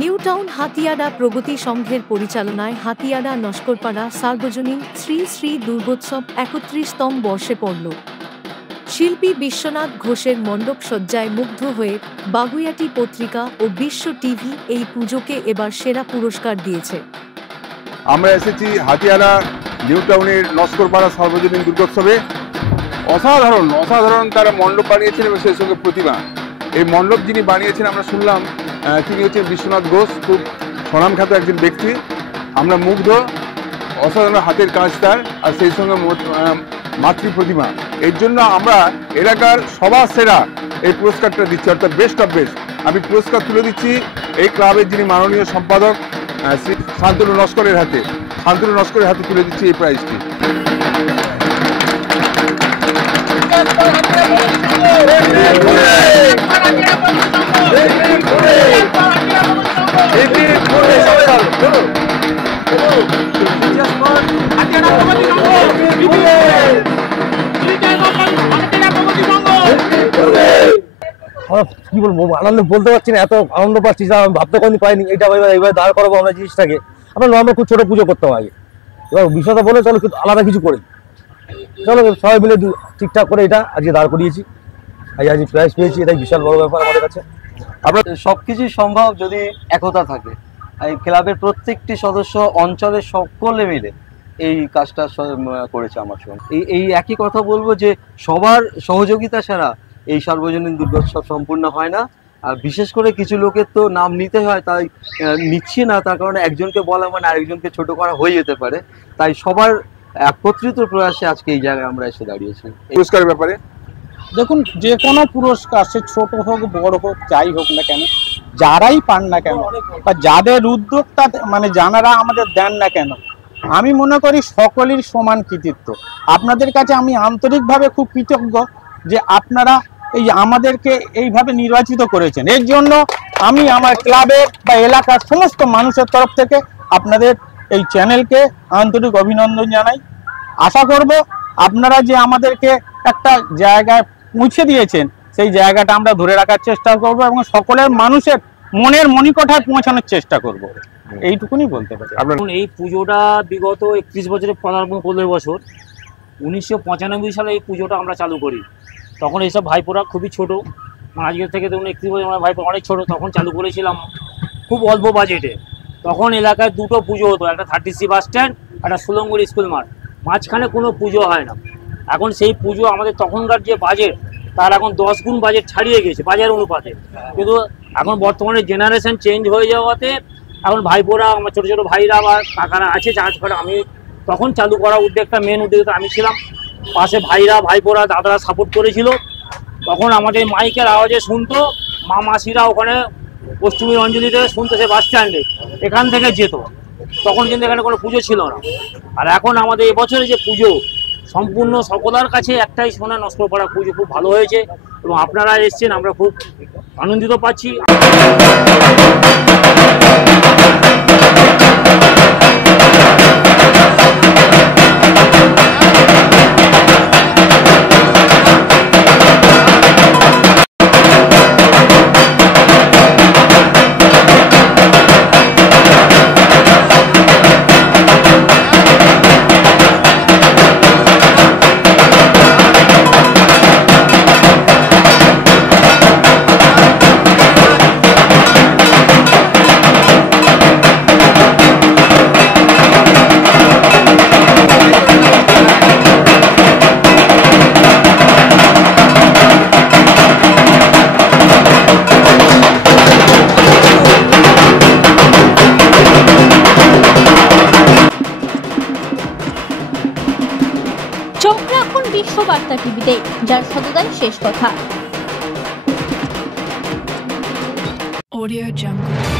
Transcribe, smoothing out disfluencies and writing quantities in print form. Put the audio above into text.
New town Hatiara প্রগতি সংঘের পরিচালনায় হাতিয়াড়া নস্করপাড়া সার্বজনীন শ্রী শ্রী দুর্গোৎসব ৩১তম বর্ষে পড়ল। শিল্পী বিশ্বনাথ ঘোষের মণ্ডপ সজ্জায় মুগ্ধ হয়ে বাগুইয়াটি পত্রিকা ও বিশ্ব টিভি এই পুজোকে এবার সেরা পুরস্কার দিয়েছে। আমরা এসেছি হাতিয়াড়া নিউ টাউনের নস্করপাড়া সার্বজনীন দুর্গোৎসবে। অসাধারণ তারা মণ্ডপ বানিয়েছেন এবং সেই সঙ্গে প্রতিমা। এই মণ্ডপ যিনি বানিয়েছেন আমরা শুনলাম তিনি হচ্ছেন বিশ্বনাথ ঘোষ, খুব স্বনামখ্যাত একজন ব্যক্তি। আমরা মুগ্ধ, অসাধারণ হাতের কাজ তার, আর সেই সঙ্গে মাতৃ প্রতিমা। এর জন্য আমরা এলাকার সবার সেরা এই পুরস্কারটা দিচ্ছি, অর্থাৎ বেস্ট অফ বেস্ট। আমি পুরস্কার তুলে দিচ্ছি এই ক্লাবের যিনি মাননীয় সম্পাদক শ্রী শান্তনু নস্করের হাতে তুলে দিচ্ছি এই প্রাইজটি। কি বলবো, আনন্দ বলতে পারছি না, এত আনন্দ পাচ্ছি যা আমি ভাবতে কোনদিন পাইনি। এইটা এইভাবে দাঁড় করাবো আমরা জিনিসটাকে। আমরা নর্মাল খুব ছোট পুজো করতাম আগে, এবার বিষয়টা বলে চলো আলাদা কিছু করি, চলো সবাই মিলে ঠিকঠাক করে এটা আজকে দাঁড় করিয়েছি। আজ প্রাইজ পেয়েছি, এটাই বিশাল বড় ব্যাপার আমাদের কাছে। আমরা সবকিছুই সম্ভব যদি একতা থাকে। এই ক্লাবের প্রত্যেকটি সদস্য অঞ্চলের সকলে মিলে এই কাজটা করেছে আমার সঙ্গে। এই একই কথা বলবো যে সবার সহযোগিতা ছাড়া এই সার্বজনীন দুর্গোৎসব সম্পূর্ণ হয় না। আর বিশেষ করে কিছু লোকের তো নাম নিতে হয়, তাই নিচ্ছি না, তার কারণে একজনকে বলা মানে আরেকজনকে ছোট করা হয়ে যেতে পারে। তাই সবার একত্রিত প্রয়াসে আজকে এই জায়গায় আমরা এসে দাঁড়িয়েছি। পুরস্কারের ব্যাপারে দেখুন, যে কোনো পুরস্কার সে ছোট হোক বড় হোক যাই হোক না কেন, যারাই পান না কেন বা যাদের উদ্যোক্তা মানে যারা আমাদের দেন না কেন, আমি মনে করি সকলের সমান কৃতিত্ব। আপনাদের কাছে আমি আন্তরিকভাবে খুব কৃতজ্ঞ যে আপনারা এই আমাদেরকে এইভাবে নির্বাচিত করেছেন। এর জন্য আমি আমার ক্লাবের বা এলাকার সমস্ত মানুষের তরফ থেকে আপনাদের এই চ্যানেলকে আন্তরিক অভিনন্দন জানাই। আশা করব আপনারা যে আমাদেরকে একটা জায়গায় পৌঁছে দিয়েছেন সেই জায়গাটা আমরা ধরে রাখার চেষ্টা করব এবং সকলের মানুষের মনের মণিকোঠায় পৌঁছানোর চেষ্টা করব, এইটুকুনি বলতে পারি। এই পুজোটা বিগত 31 বছরে পদার্পণ 15 বছর। 1995 সালে এই পুজোটা আমরা চালু করি। তখন এইসব ভাইপোরা খুবই ছোট, আজকের থেকে দেখুন 31 বছর আমার ভাইপো অনেক ছোট। তখন চালু করেছিলাম খুব অল্প বাজেটে। তখন এলাকায় দুটো পুজো হতো, একটা 30C বাস স্ট্যান্ড, একটা সুলঙ্গুড়ি স্কুল মাঠ, মাঝখানে কোনো পুজো হয় না। এখন সেই পুজো আমাদের তখনকার যে বাজেট তার এখন 10 গুণ বাজেট ছাড়িয়ে গেছে বাজার অনুপাতে। কিন্তু এখন বর্তমানে জেনারেশন চেঞ্জ হয়ে যাওয়াতে এখন ভাইপোরা আমার ছোটো ছোটো ভাইরা বা কাকারা আছে চার্জ করে। আমি তখন চালু করা উদ্যোগটা মেন উদ্যোগটা আমি ছিলাম, পাশে ভাইরা ভাইপোরা দাদারা সাপোর্ট করেছিল। তখন আমাদের মাইকের আওয়াজে শুনতো, মা মাসিরা ওখানে পশ্চিমী অঞ্জলি থেকে শুনতো সে বাস স্ট্যান্ডে, এখান থেকে যেত। তখন কিন্তু এখানে কোনো পুজো ছিল না। আর এখন আমাদের এবছরে যে পুজো সম্পূর্ণ সকলের কাছে একটাই শোনা, নস্করপাড়া পুজো খুব ভালো হয়েছে এবং আপনারা এসছেন, আমরা খুব আনন্দিত পাচ্ছি। চোখ রাখুন বিশ্ববার্তা টিভিতে, যার সততাই শেষ কথা। Audio Jungle।